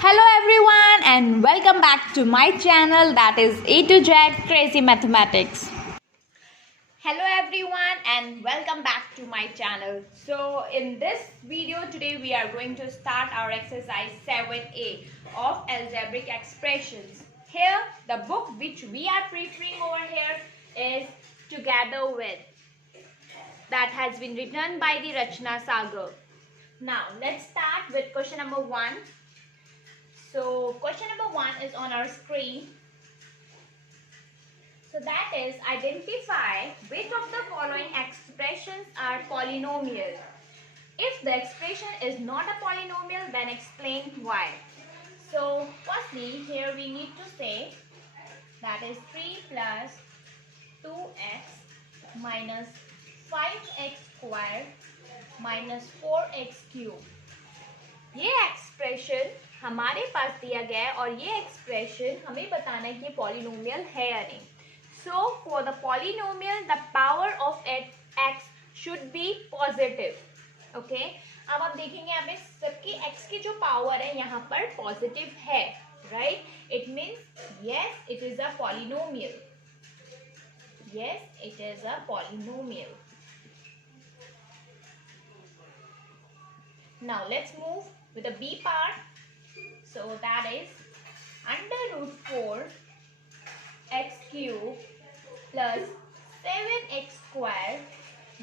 Hello everyone and welcome back to my channel, that is A to Z Crazy Mathematics. Hello everyone and welcome back to my channel. So in this video today we are going to start our exercise 7a of algebraic expressions. Here the book which we are preferring over here is Together With, that has been written by the Rachna Sagar. Now let's start with question number 1. So question number 1 is on our screen. So that is, identify which of the following expressions are polynomial. If the expression is not a polynomial, then explain why. So firstly, here we need to say that is 3 plus 2x minus 5x square minus 4x cube. ये expression हमारे पास दिया गया है और ये expression हमें बताना है कि पॉलिनोमियल है या नहीं. So for the polynomial the power of x should be positive. Okay, अब आप देखेंगे यहाँ पे सबकी एक्स की जो पावर है यहाँ पर पॉजिटिव है, right. It means yes it is a polynomial. Yes it is a polynomial. Now let's move with the B part. So that is under root 4 x cube plus 7x square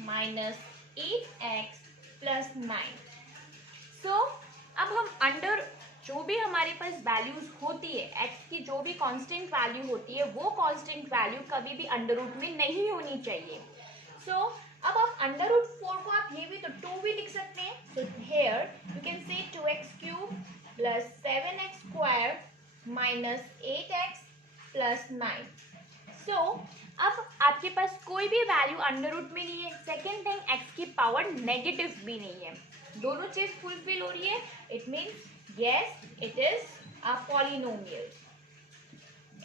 minus 8x plus 9. So अब हम under जो भी हमारे पास values होती है, x की जो भी कांस्टेंट वैल्यू होती है, वो कांस्टेंट वैल्यू कभी भी अंडर रूट में नहीं होनी चाहिए. सो अब आप अंडर रूट 4 को आप ये भी तो 2 भी लिख सकते हैं. So hair you can say 2x cube plus 7x square minus 8x plus 9. सो अब आपके पास कोई भी वैल्यू अंडर रूट में नहीं है. सेकेंड थिंग, x की पावर नेगेटिव भी नहीं है. दोनों चीज फुलफिल हो रही है. It means yes it is a polynomial.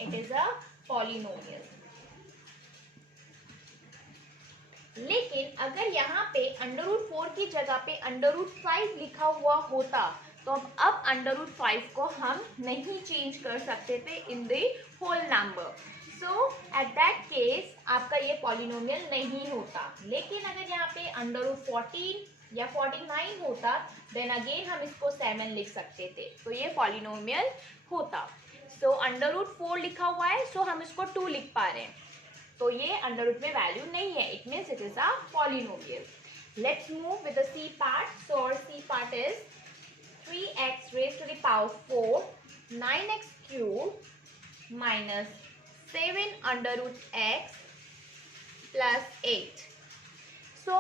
It is a polynomial. लेकिन अगर यहाँ पे अंडर रूट 4 की जगह पे अंडर रूट 5 लिखा हुआ होता तो अब अंडर रूट 5 को हम नहीं चेंज कर सकते थे in the whole number. So at that case आपका ये पॉलिनोमियल नहीं होता. लेकिन अगर यहाँ पे अंडर रूट 14 या 49 होता देन अगेन हम इसको 7 लिख सकते थे, तो ये पॉलिनोमियल होता. सो अंडर रूट 4 लिखा हुआ है, सो हम इसको 2 लिख पा रहे हैं, तो ये अंडर रूट में वैल्यू नहीं है. It means it is a polynomial. Let's move with the C part. So और C part is 3x raised to the power 4 9x cube minus 7 under root x plus 8. So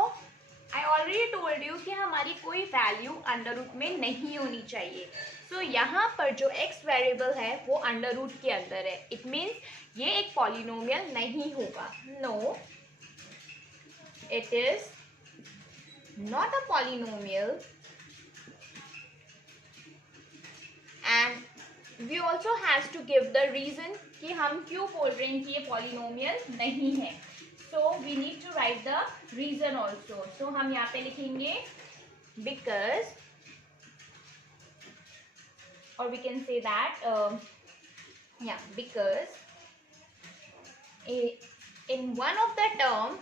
I already told you कि हमारी कोई value under root में नहीं होनी चाहिए. सो यहाँ पर जो x वेरिएबल है वो अंडर रूट के अंदर है. इट मीन्स ये एक पॉलिनोमियल नहीं होगा. No, it is not a polynomial. And we also has to give the reason कि हम क्यों बोल रहे हैं कि ये पॉलिनोमियल नहीं है. So we need to write the reason also. So हम यहाँ पे लिखेंगे because, or we can say that because in one of the terms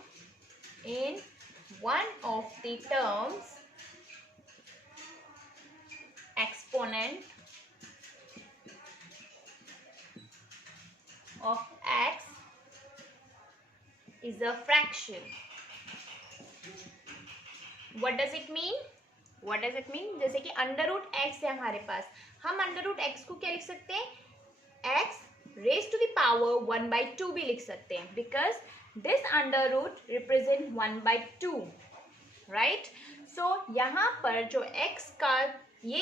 exponent of x is a fraction. What does it mean? What does it mean? जैसे कि under root x है हमारे पास, हम under root x को क्या लिख सकते हैं? X raise to the power 1/2 भी लिख सकते हैं, because this under root represent 1/2, right. So यहाँ पर जो एक्स का ये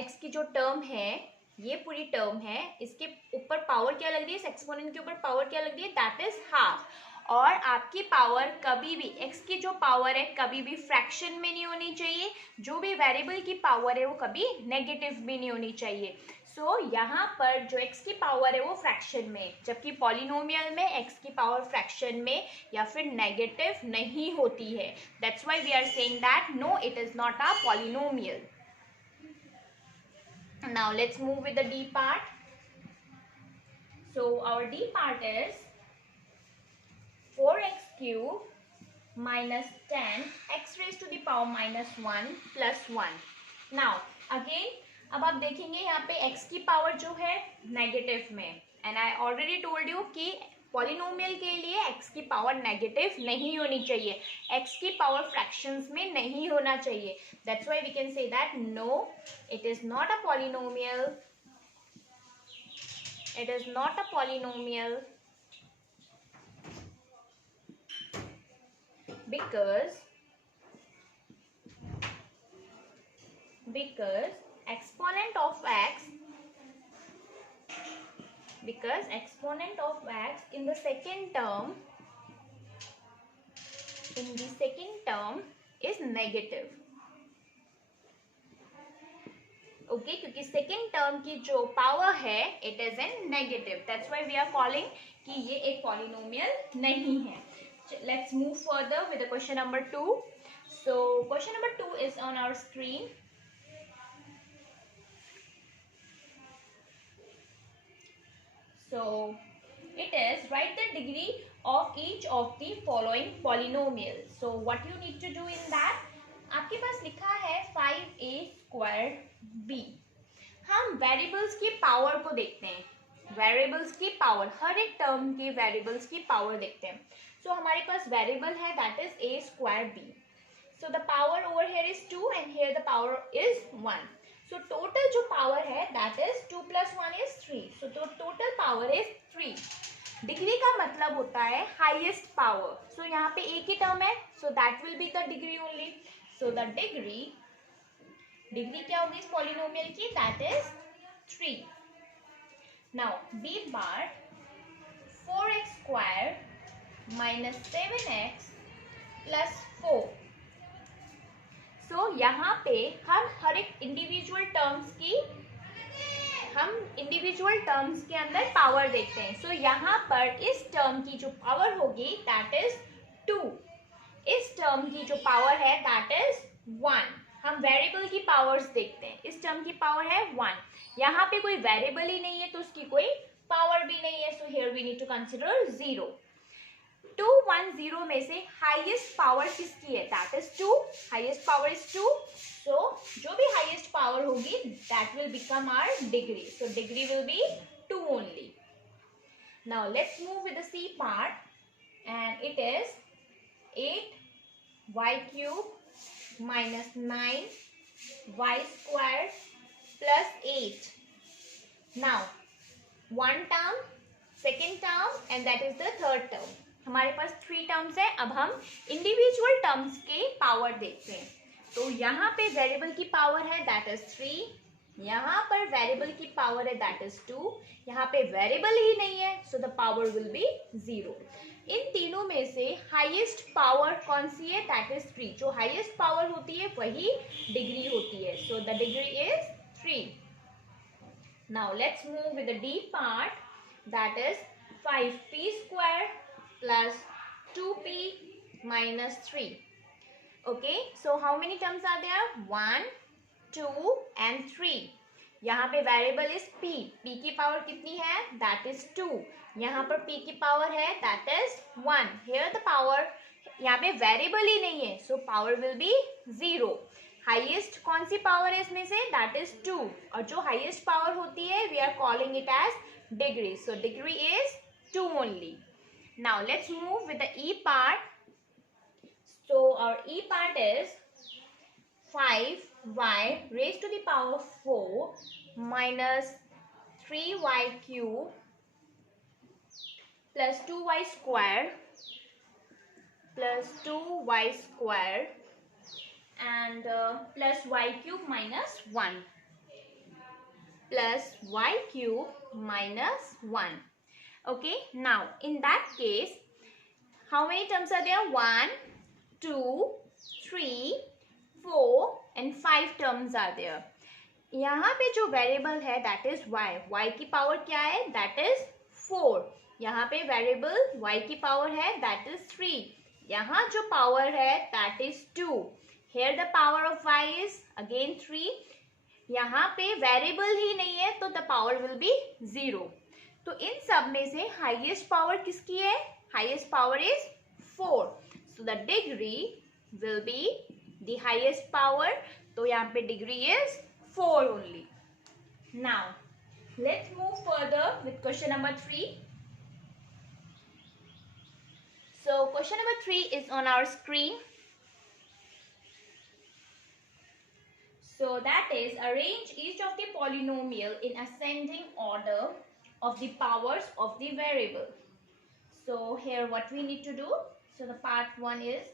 एक्स की जो टर्म है, ये पूरी टर्म है, इसके ऊपर पावर क्या लग रही है? इस एक्सपोनेंट के ऊपर पावर क्या लग रही है? That is half. और आपकी पावर कभी भी, x की जो पावर है कभी भी फ्रैक्शन में नहीं होनी चाहिए. जो भी वेरिएबल की पावर है वो कभी नेगेटिव भी नहीं होनी चाहिए. सो यहाँ पर जो x की पावर है वो फ्रैक्शन में, जबकि पॉलिनोमियल में x की पावर फ्रैक्शन में या फिर नेगेटिव नहीं होती है. That's why we are saying that no, it is not a polynomial. Now let's move with the D part. So our D part is 4x cube minus 10 x raised to the power minus 1 plus 1. Now again अब आप देखेंगे यहाँ पे x की power जो है negative में, and I already told you कि पॉलिनोमियल के लिए x की पावर नेगेटिव नहीं होनी चाहिए, x की पावर फ्रैक्शंस में नहीं होना चाहिए. That's why we can say that no, it is not a polynomial, it is not a polynomial because exponent of x in the second term is negative. Okay क्योंकि second term की जो power है it is in negative, that's why we are calling कि ये एक polynomial नहीं है. Let's move further with question number 2. So question number 2 is on our screen. So it is write the degree of each of the following polynomial. So what you need to do in that, आपके पास लिखा है 5a squared b. हम variables की power को देखते हैं, variables की power, हर एक टर्म के वेरिएबल्स की पावर देखते हैं. सो हमारे पास वेरिएबल है that is a squared b. So the power over here is 2 and here the power is 1. So total जो पावर है that is 2 plus 1 is 3. So total power is 3. Degree का मतलब होता है हाईएस्ट पावर. सो यहाँ पे एक ही टर्म है, so that will be the degree only. So the degree क्या होगी इस पॉलिनोमियल की, that is 3. Now B part 4x square minus 7x plus 4. So यहाँ पे हम हर एक इंडिविजुअल टर्म्स के अंदर पावर देखते हैं. सो यहाँ पर इस टर्म की जो पावर होगी दैट इज 2. इस टर्म की जो पावर है दैट इज 1. हम वेरिएबल की पावर्स देखते हैं, इस टर्म की पावर है 1. यहाँ पे कोई वेरिएबल ही नहीं है तो उसकी कोई पावर भी नहीं है. So here we need to consider 0. 2 1 0 में से हाईएस्ट पावर किसकी है, that is 2. Highest power is 2. So जो भी हाईएस्ट पावर होगी that will become our degree. So degree will be 2 only. Now let's move with the C part and it is 8y cube minus 9y squared plus 8. Now one term, second term and that is the third term. हमारे पास 3 terms है. अब हम individual terms के power देखते हैं. तो यहाँ पे वेरिएबल की पावर है दैट इज 3. यहाँ पर वेरिएबल की पावर है दैट इज 2. यहाँ पे वेरिएबल ही नहीं है so the power will be 0. इन तीनों में से हाईएस्ट पावर कौन सी है, दैट इज 3. जो हाईएस्ट पावर होती है वही डिग्री होती है. सो the degree is 3. Now let's move with the D part that is 5p square plus 2p minus 3. Okay, so how many terms are there? 1, 2 and 3. यहाँ पे वेरिएबल इज p. p की power कितनी है, that is 2. यहाँ पर p की power है that is 1. Here the power, यहाँ पे वेरिएबल ही नहीं है so power will be 0. Highest कौन सी पावर है इसमें से, दैट इज 2. और जो हाईएस्ट पावर होती है we are calling it as degree. So degree is 2 only. Now let's move with the e part. So our e part is 5y raised to the power 4 minus 3y cube plus 2y square and plus y cube minus 1 plus y cube minus 1. Okay, now in that case how many terms are there? 1, 2, 3, 4 and 5 terms are there. यहाँ पे जो variable है that is y. y की power क्या है, that is 4. यहाँ पे variable y की पावर है दैट इज 3. यहाँ जो पावर है that is 2. Here the power of y is again 3. यहाँ पे वेरिएबल ही नहीं है तो द पावर विल बी 0. तो इन सब में से हाईएस्ट पावर किसकी है? Highest power is 4. So the degree will be the highest power. तो यहाँ पे degree is 4 only. Now let's move further with question number 3. So question number 3 is on our screen. So that is, arrange each of the polynomial in ascending order of the powers of the variable. So here what we need to do, so the part 1 is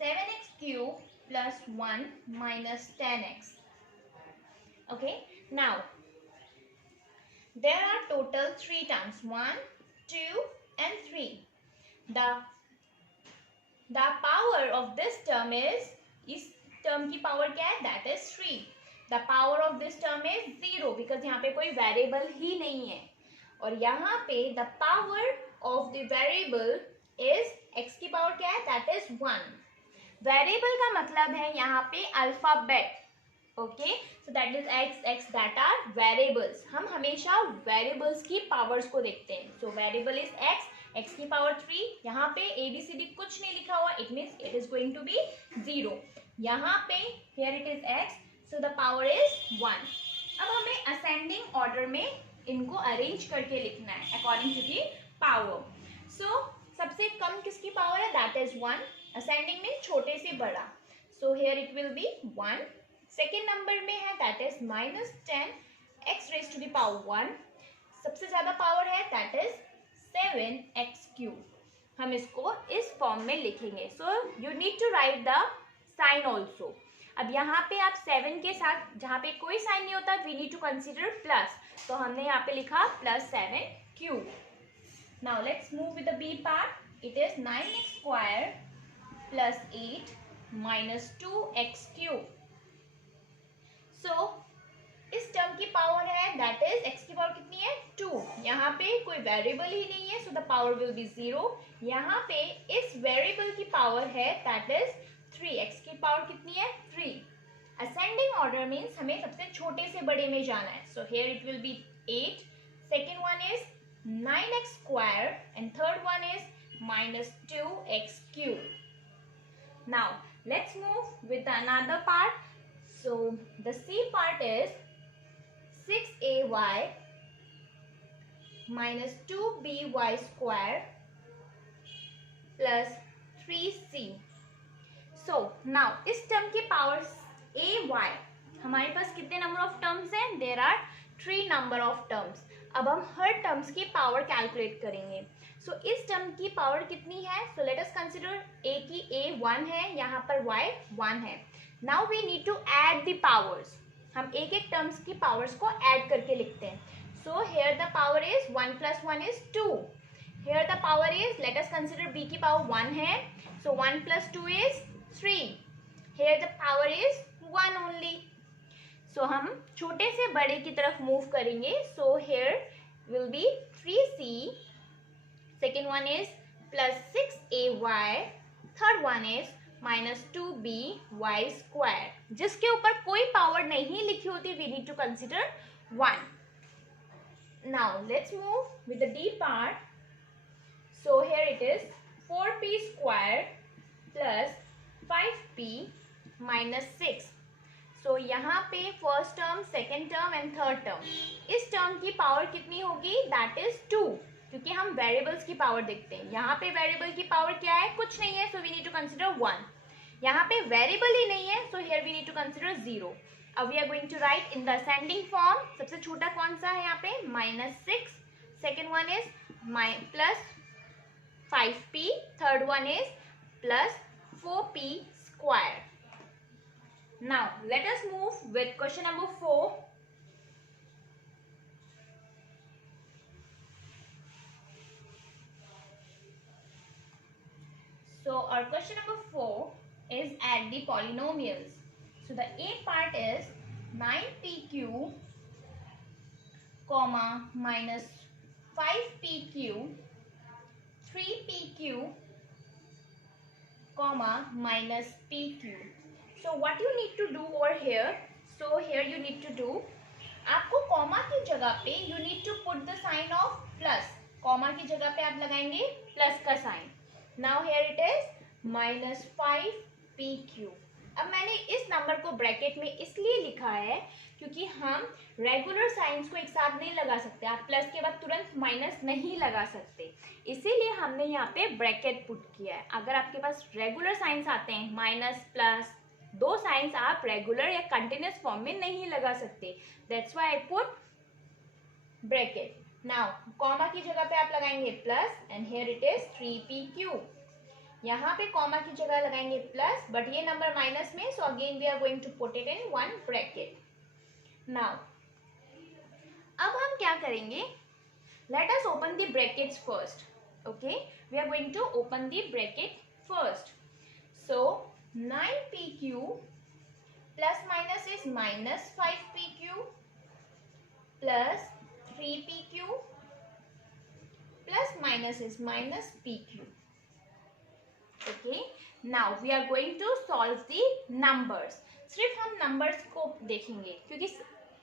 7x cube plus 1 minus 10x. Okay, now there are total 3 terms, 1, 2 and 3. The power of this term is, इस term की power क्या है? That is 3. The power of this term is 0 because यहाँ पे कोई variable ही नहीं है. और यहाँ पे the power of the variable is x की power क्या है? That is 1. Variable का मतलब है यहाँ पे alphabet. Okay, so that is x that are variables. हम हमेशा variables की powers को देखते हैं. So variable is x की पावर 3. यहाँ पे ABCD कुछ नहीं लिखा हुआ, it means it is going to be 0. यहाँ पे here it is x, so the power is 1. अब हमें ascending order में इनको arrange करके लिखना है according to the power. So सबसे कम किसकी power है? That is 1. Ascending में छोटे से बड़ा. So here it will be 1. Second number में है that is minus 10 x raised to the power 1. सबसे ज़्यादा power है that is 7x cube. हम इसको इस फॉर्म में लिखेंगे. So you need to write the sign also. अब यहाँ पे आप 7 के साथ जहाँ पे कोई साइन नहीं होता we need to consider plus. तो हमने यहाँ पे लिखा plus 7 cube. Now let's move with the B part. It is 9x square plus 8 minus 2x cube. So इस टर्म की पावर है दैट इज x की पावर कितनी है? 2. यहाँ पे कोई वेरिएबल ही नहीं है so the power will be 0. यहाँ पे इस वेरिएबल की पावर है दैट इज 3. x की पावर कितनी है? 3. असेंडिंग ऑर्डर मीन्स हमें सबसे छोटे से बड़े में जाना है. So here it will be 8. Second one is 9x square and third one is minus 2x cube. Now let's move with another part. So the C part is 6ay minus 2by square plus 3c. So now इस term की power ay, हमारे पास कितने number of terms हैं? There are 3 number of terms. अब हम हर terms की power calculate करेंगे. सो इस टर्म की पावर कितनी है? So let us consider a की a 1 है, यहाँ पर y 1 है. Now we need to add the powers. हम एक एक टर्म्स की पावर्स को ऐड करके लिखते हैं. So here the power is 1 plus 1 is 2. Here the power is, let us consider b की पावर 1 है, सो 1 plus 2 is 3. Here the power is 1 only. So हम छोटे से बड़े की तरफ मूव करेंगे. So here will be 3c. Second one is plus 6ay. Third one is minus 2by square. जिसके ऊपर कोई पावर नहीं लिखी होती we need to consider 1. Now let's move with the D part. So here it is 4p square plus 5p minus 6. So यहाँ पे first term, second term and third term. इस term की पावर कितनी होगी? That is 2, क्योंकि हम variables की power देखते हैं. यहाँ पे वेरिएबल की पावर क्या है? कुछ नहीं है, so we need to consider 1. यहाँ पे वेरिएबल ही नहीं है, so here we need to consider 0. अब we are going to write in the ascending form. सबसे छोटा कौन सा है यहाँ पे? Minus 6. Second one is plus 5p. Third one is plus 4p square. Now let us move with question number 4. So our question number 4 is add the polynomials. So the A part is 9p cube comma minus 5p cube 3p cube comma minus p cube. So what you need to do over here, so here you need to do, आपको comma की जगह पे you need to put the sign of plus, comma की जगह पे आप लगाएंगे plus का sign. Now here it is -5pq। अब मैंने इस नंबर को ब्रैकेट में इसलिए लिखा है क्योंकि हम रेगुलर साइंस को एक साथ नहीं लगा सकते, आप प्लस के बाद तुरंत माइनस नहीं लगा सकते, इसीलिए हमने यहाँ पे ब्रैकेट पुट किया है। अगर आपके पास रेगुलर साइंस आते हैं माइनस प्लस, दो साइंस आप रेगुलर या कंटिन्यूस फॉर्म में नहीं लगा सकते, that's why I put bracket. Now comma की जगह पे आप लगाएंगे plus and here it is 3pq। यहाँ पे कॉमा की जगह लगाएंगे प्लस, बट ये नंबर माइनस में, so again we are going to put it in one bracket. Now अब हम क्या करेंगे, let us open the brackets first. Okay, we are going to open the bracket first. So 9pq plus minus is -5pq plus 3pq plus minus is -pq. Okay, now we are going to solve the numbers. सिर्फ हम numbers को देखेंगे क्योंकि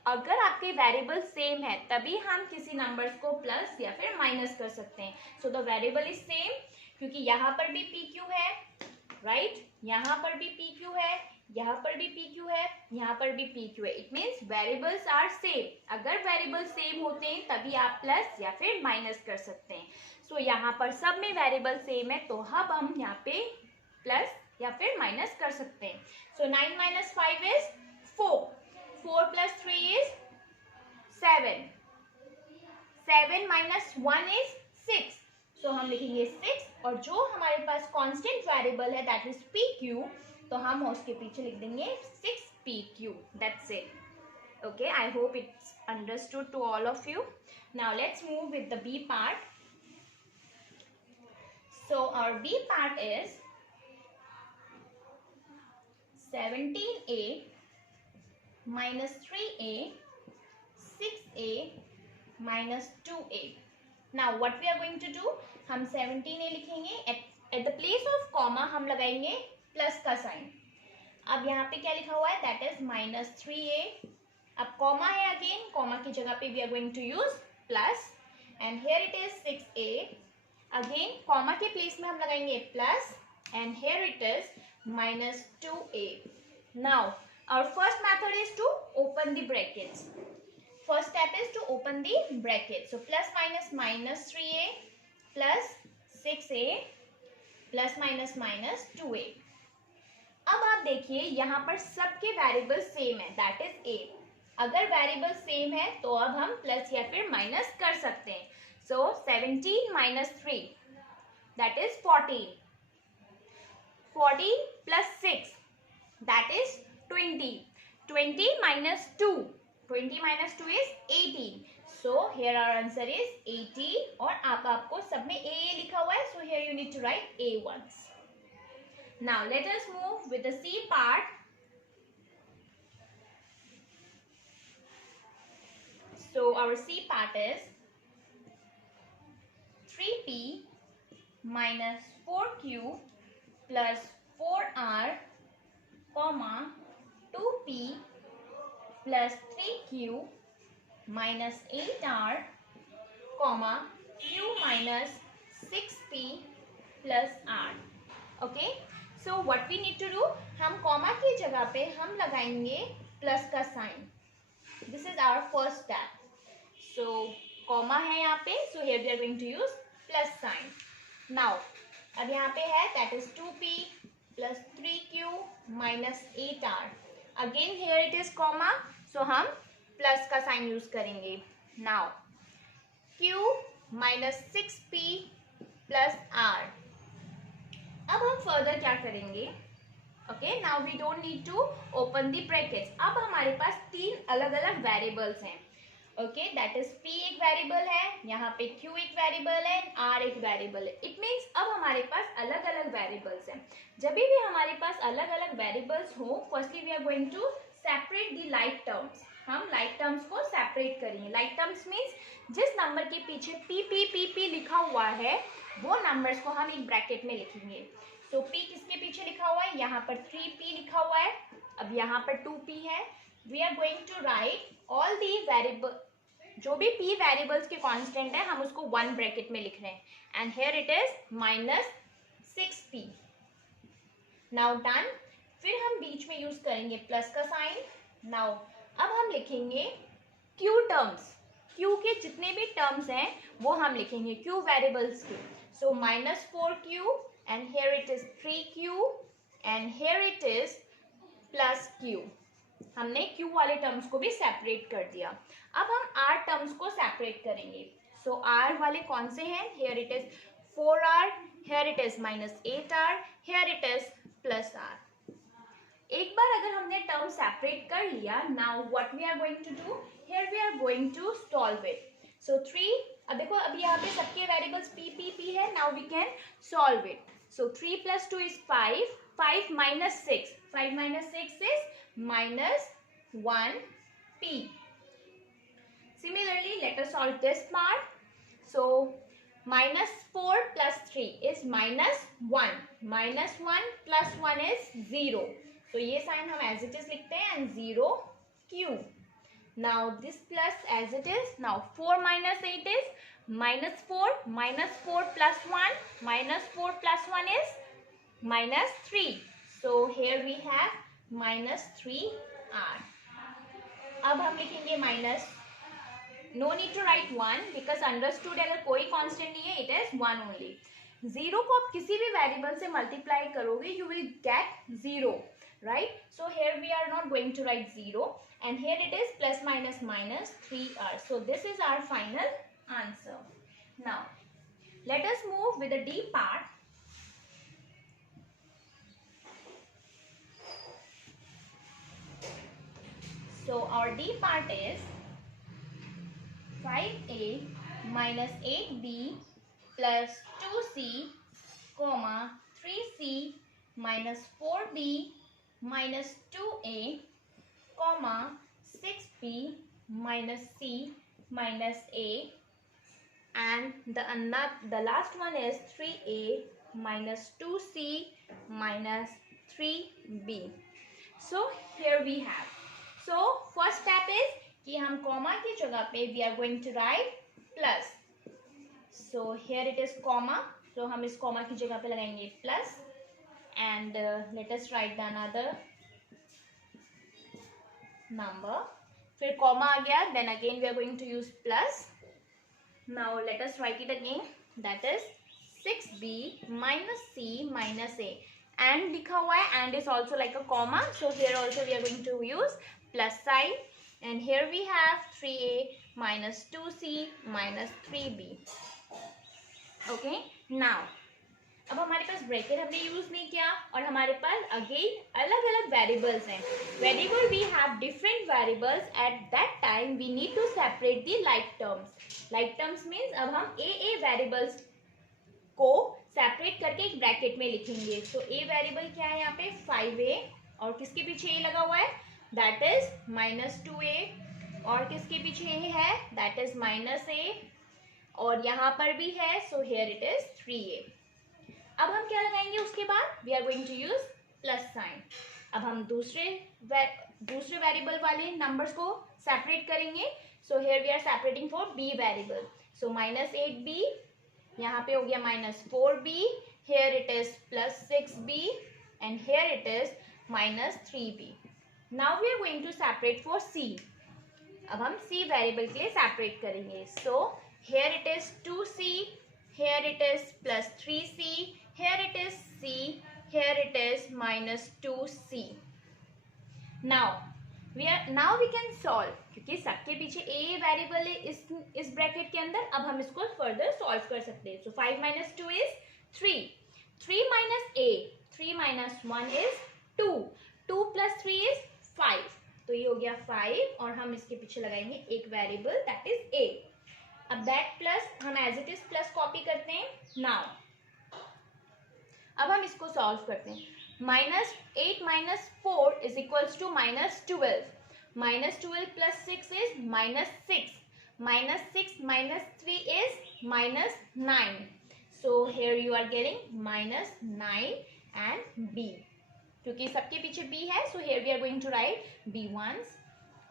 अगर आपके variable same है तभी हम किसी नंबर्स को प्लस या फिर माइनस कर सकते हैं। So the variable is same, क्योंकि यहाँ पर भी pq है, राइट, यहाँ पर भी pq है, यहाँ पर भी pq है, यहाँ पर भी pq है, it means variables are same. अगर वेरिएबल सेम होते हैं तभी आप प्लस या फिर माइनस कर सकते हैं। सो यहाँ पर सब में वेरिएबल सेम है तो अब हम यहाँ पे प्लस या फिर माइनस कर सकते हैं। सो 9 minus 5 is 4, 4 plus 3 is 7, 7 minus 1 is 6, सो हम लिखेंगे 6, और जो हमारे पास कांस्टेंट वेरिएबल है दैट इज pq, तो हम उसके पीछे लिख देंगे 6pq, that's it. Okay, I hope it's understood to all of you. Now let's move with the B part. So our B part is 17a minus 3a, 6a minus 2a. Now what we are going to do, हम 17a लिखेंगे, at the place of comma हम लगाएंगे plus का sign. अब यहाँ पे क्या लिखा हुआ है, दैट इज -3a। अब कॉमा है, अगेन कॉमा की जगह पे we are going to use plus and here it is 6a। Again comma के प्लेस में हम लगाएंगे plus and here it is -2a. Now our first method is to open the brackets. First step is to open the bracket. So plus minus -3a plus 6a plus minus minus 2a. अब आप देखिए यहाँ पर सबके variable same है, that is a। अगर variable same है तो अब हम प्लस या फिर माइनस कर सकते हैं। सो 17 minus 3 that is 14, 14 plus 6 that is 20, 20 minus 2, 20 minus 2 is 18, so here our answer is 18, और आपको सब में a लिखा हुआ है, so here you need to write a once. Now let us move with the C part. So our C part is 3p minus 4q plus 4r comma 2p plus 3q minus 8r comma q minus 6p plus r. Okay, so what we need to do, हम comma की जगह पे हम लगाएंगे plus का sign. This is our first step. So comma है यहाँ पे, so here we are going to use plus sign. Now अब यहाँ पे है that is 2p plus 3q minus 8r. Again here it is comma, so हम plus का sign use करेंगे। Now q minus 6p plus r. अब हम further क्या करेंगे, okay, now we don't need to open the brackets. अब हमारे पास तीन अलग अलग वेरिएबल्स हैं, ओके, दैट इज p एक वेरिएबल है, यहाँ पे q एक वेरिएबल है, r एक वेरिएबल है। इट मीन्स अब हमारे पास अलग अलग वेरिएबल्स हैं। जब भी हमारे पास अलग अलग वेरिएबल्स हो, firstly we are going to separate the like terms. हम लाइक टर्म्स को सेपरेट करेंगे। लाइक टर्म्स मीन्स जिस नंबर के पीछे p लिखा हुआ है वो नंबर्स को हम एक ब्रैकेट में लिखेंगे। तो p किसके पीछे लिखा हुआ है, यहाँ पर 3p लिखा हुआ है, अब यहाँ पर 2p है, we are going to write all the variable, जो भी p वेरिएबल्स के कांस्टेंट है हम उसको 1 ब्रैकेट में लिख रहे हैं, and here it is -6p. Now done. फिर हम बीच में यूज करेंगे प्लस का साइन. नाउ अब हम लिखेंगे q टर्म्स, q के जितने भी टर्म्स हैं वो हम लिखेंगे q वेरिएबल्स के. सो -4q and here it is 3q and here it is +q. हमने q वाले टर्म्स को भी सेपरेट कर दिया. अब हम r टर्म्स को सेपरेट करेंगे. सो r वाले कौन से हैं? Here it is 4r, here it is -8r, here it is +r. एक बार अगर हमने टर्म सेपरेट कर लिया, now what we are going to do, here we are going to solve it. So 3, अब देखो अभी यहाँ पे सबके वेरिएबल्स p है. Now we can solve it. So 3 + 2 is 5, 5 - 6, 5 - 6 is -1p. Similarly, let us solve this part. So -4 + 3 is -1, -1 + 1 is 0. तो ये sign हम एज इट इज लिखते हैं, and 0q. Now this plus as it is. Now 4 - 8 is -4, -4 + 1, -4 + 1 is -3. So here we have -3r. अब हम लिखेंगे minus, no need to write 1 because understood अगर कोई कांस्टेंट नहीं है, इट इज 1 ओनली. 0 को आप किसी भी वेरिएबल से मल्टीप्लाई करोगे, you will get 0, right? So here we are not going to write 0, and here it is ±-3r. So this is our final answer. Now let us move with the D part. So our D part is 5a - 8b plus 2c, 3c - 4b minus 2a, 6b minus c minus a, and the last one is 3a minus 2c minus 3b. So here we have. So first step is कि हम comma की जगह पे we are going to write plus. So here it is comma. So हम इस comma की जगह पे लगाएंगे plus. And let us write the another number. फिर comma आ गया, then again we are going to use plus. Now let us write it again. That is 6b minus c minus a. And लिखा हुआ है, and is also like a comma. So here also we are going to use plus sign. And here we have 3a minus 2c minus 3b. Okay. Now अब हमारे पास bracket हमने use नहीं किया, और हमारे पास अगेन अलग अलग वेरिएबल्स हैं. Variable we have different variables. At that time we need to separate the like terms. Like terms means अब हम ए वेरिएबल्स को सेपरेट करके एक ब्रैकेट में लिखेंगे. सो ए वेरिएबल क्या है यहाँ पे 5a, और किसके पीछे ए लगा हुआ है, दैट इज -2a, और किसके पीछे ए है, दैट इज -a, और यहाँ पर भी है. So here it is 3a. अब हम क्या लगाएंगे उसके बाद, we are going to use plus sign. अब हम दूसरे वेरिएबल वाले नंबर्स को सेपरेट करेंगे. So here we are separating for B variable. So -8b, यहाँ पे हो गया -4b, here it is +6b, and here it is -3b. Now we are going to separate for c. अब हम c variable के लिए separate करेंगे. So here it is 2c, here it is +3c, here it is c, here it is -2c. Now we can solve, क्योंकि सबके पीछे a variable है इस ब्रैकेट के अंदर. अब हम इसको फर्दर सॉल्व कर सकते हैं. So 5 - 2 is 3, 3 - a, 3 - 1 is 2, 2 + 3 is 5. तो ये हो गया 5, और हम इसके पीछे लगाएंगे एक वेरिएबल दैट इज a. अब दैट प्लस हम as it is plus copy करते हैं. नाउ अब हम इसको सॉल्व करते हैं. -8 - 4 is equals to -12. -12 + 6 is -6. -6 - 3 is -9. So here you are getting -9 and b. क्योंकि सबके पीछे b है, so here we are going to write b1s,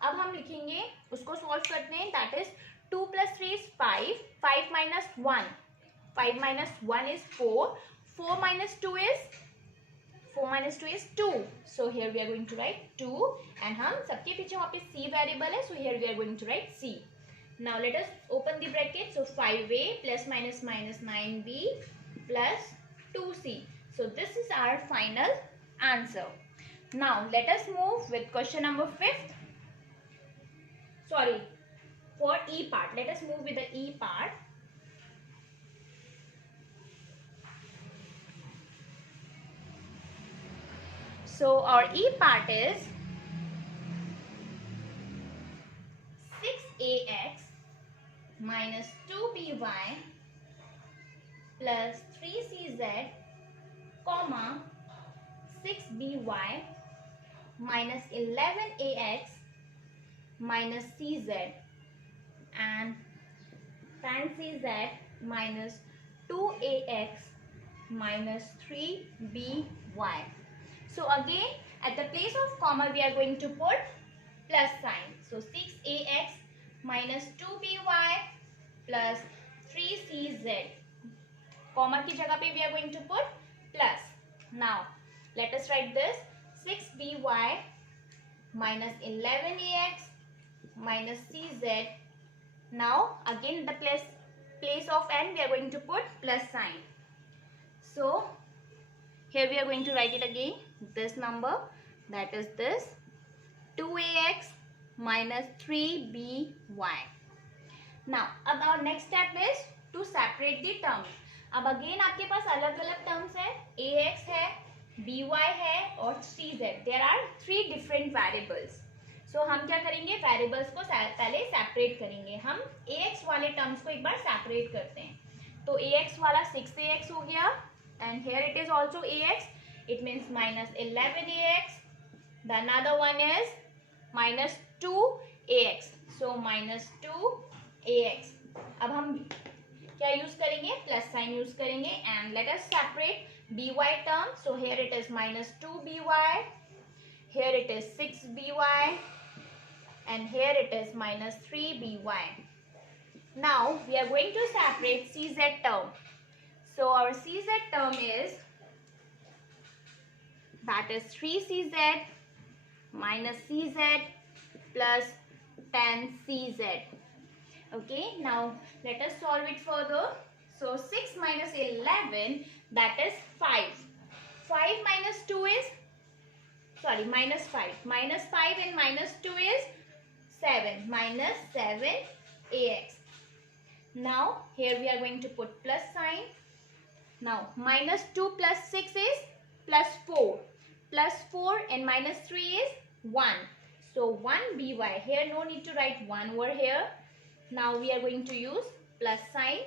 अब हम लिखेंगे, उसको सॉल्व करते हैं. That is 2 + 3 is 5. 5 - 1. 5 - 1 is 4. 4 - 2 is 2. So here we are going to write 2. And हम सबके पीछे वहाँ पे c वेरिएबल है. So here we are going to write c. Now let us open the bracket. So 5a plus minus minus 9b plus 2c. So this is our final answer. Now let us move with question number 5th. Sorry, for E part. Let us move with the E part. So our E part is 6ax minus 2by plus 3cz comma 6by minus 11ax minus cz and tan cz minus 2ax minus 3by. So again at the place of comma we are going to put plus sign. So 6ax minus 2by plus 3cz. Comma की जगह पे we are going to put plus. Now let us write this. 6by minus 11ax minus cz. Now again the place of n we are going to put plus sign. So here we are going to write it again. This number, that is this 2ax minus 3by. Now अब our next step is to separate the terms. अब again आपके पास अलग अलग terms है. ax है, by है और cz. There are 3 different variables. So हम क्या करेंगे, variables को पहले separate करेंगे. हम ax वाले terms को एक बार separate करते हैं. तो ax वाला 6ax हो गया and here it is also ax. It means minus 11ax. The another one is minus 2ax. So minus 2ax. अब हम क्या यूज करेंगे, प्लस साइन यूज करेंगे and let us separate by term. So here it is minus 2by, here it is 6by and here it is minus 3by. Now we are going to separate cz term. So our cz term is, that is 3cz minus cz plus 10cz. Okay, now let us solve it further. So 6 minus 11, that is 5. 5 minus 2 is, sorry, minus 5. Minus 5 and minus 2 is 7. Minus 7ax. Now here we are going to put plus sign. Now minus 2 plus 6 is plus 4. Plus 4 and minus 3 is 1. So 1by. Here no need to write 1 over here. Now we are going to use plus sign.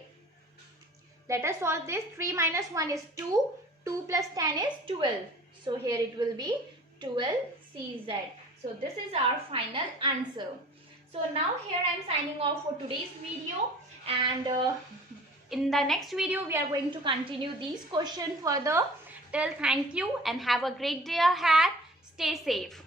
Let us solve this. 3 minus 1 is 2. 2 plus 10 is 12. So here it will be 12cz. So this is our final answer. So now here I am signing off for today's video. And in the next video we are going to continue these questions further. Till thank you and have a great day ahead. Stay safe.